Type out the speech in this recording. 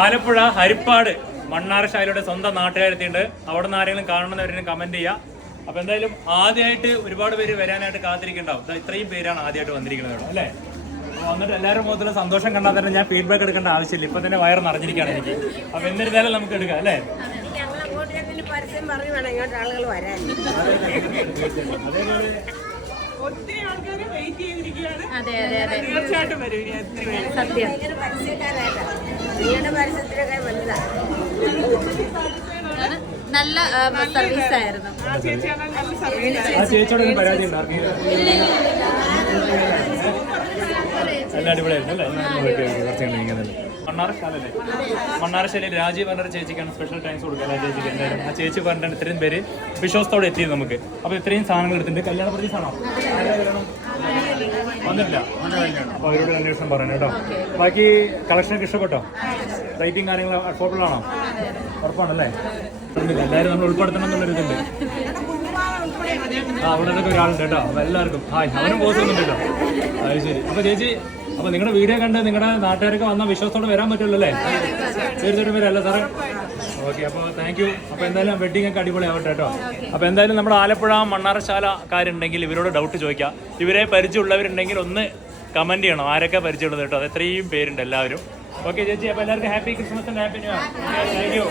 ആലപ്പുഴ ഹരിപ്പാട് മണ്ണാറശാലയുടെ സ്വന്തം നാട്ടുകാരെത്തിയുണ്ട്. അവിടെ നിന്ന് ആരെങ്കിലും കാണുന്നവരും കമന്റ് ചെയ്യാം. അപ്പൊ എന്തായാലും ആദ്യമായിട്ട് ഒരുപാട് പേര് വരാനായിട്ട് കാത്തിരിക്കുന്നുണ്ടാവും. ഇത്രയും പേരാണ് ആദ്യമായിട്ട് വന്നിരിക്കുന്നത് അല്ലേ? വന്നിട്ട് എല്ലാവരും മുഖത്തുള്ള സന്തോഷം കണ്ടാൽ തന്നെ ഞാൻ ഫീഡ്ബാക്ക് എടുക്കേണ്ട ആവശ്യമില്ല. ഇപ്പൊ തന്നെ വയറ് നിറഞ്ഞിരിക്കുകയാണ് എനിക്ക്. അപ്പൊ എന്നിരുന്നാലും നമുക്ക് എടുക്കാം അല്ലേ? ഒത്തിരി ആൾക്കാർ വെയിറ്റ് ചെയ്തിരിക്കുകയാണ്. തീർച്ചയായിട്ടും വരും. സത്യം നല്ല സർവീസ് ആയിരുന്നു. ആ ചേച്ചിയോട് പരാതി ഉണ്ടായിരുന്നു. എല്ലാം അടിപൊളിയായിരുന്നു അല്ലേ? മണ്ണാറശാലല്ലേ? മണ്ണാറശാലയിൽ രാജീവ് പറഞ്ഞ ചേച്ചിക്കാണ് സ്പെഷ്യൽ ടൈംസ് കൊടുക്കുക. ചേച്ചിക്ക് എന്തായാലും ആ ചേച്ചി പറഞ്ഞിട്ട് ഇത്രയും പേര് വിശ്വാസത്തോടെ എത്തിയത് നമുക്ക്. അപ്പൊ ഇത്രയും സാധനങ്ങൾ എടുത്തിട്ടുണ്ട്. കല്യാണ പ്രതീക്ഷയാണോ? വന്നിട്ടില്ല. അപ്പൊ അവരോട് അന്വേഷണം പറയണം കേട്ടോ. ബാക്കി കളക്ഷനൊക്കെ ഇഷ്ടപ്പെട്ടോ? റേറ്റിംഗ് കാര്യങ്ങൾ അഫോർഡബിൾ ആണോ? ഉറപ്പാണല്ലേ? എല്ലാവരും നമ്മൾ ഉൾപ്പെടുത്തണം എന്നുള്ളൊരു ഇതുണ്ട്. അവിടെ നിന്നൊക്കെ ഒരാളുണ്ട് കേട്ടോ. അപ്പൊ എല്ലാവർക്കും ഹായ്. അവനും പോസ്റ്റ് വന്നിട്ടുണ്ടല്ലോ. അത് ശരി. അപ്പൊ ചേച്ചി, അപ്പൊ നിങ്ങളുടെ വീഡിയോ കണ്ട് നിങ്ങളുടെ നാട്ടുകാരൊക്കെ വന്നാൽ വിശ്വാസത്തോടെ വരാൻ പറ്റുമല്ലോ അല്ലേ? തീർച്ചയായിട്ടും വരാമല്ലോ സാറേ? ഓക്കെ, അപ്പോൾ താങ്ക് യു. അപ്പോൾ എന്തായാലും വെഡിങ് ഒക്കെ അടിപൊളി ആവട്ടെ കേട്ടോ. അപ്പോൾ എന്തായാലും നമ്മുടെ ആലപ്പുഴ മണ്ണാറശാലക്കാരുണ്ടെങ്കിൽ ഇവരോട് ഡൗട്ട് ചോദിക്കാം. ഇവരെ പരിചയമുള്ളവരുണ്ടെങ്കിൽ ഒന്ന് കമന്റ് ചെയ്യണം ആരൊക്കെ പരിചയമുള്ളത് കേട്ടോ. അത് എത്രയും പേരുണ്ട് എല്ലാവരും. ഓക്കെ ചേച്ചി, അപ്പോൾ എല്ലാവർക്കും happy Christmas and happy new year. Thank you.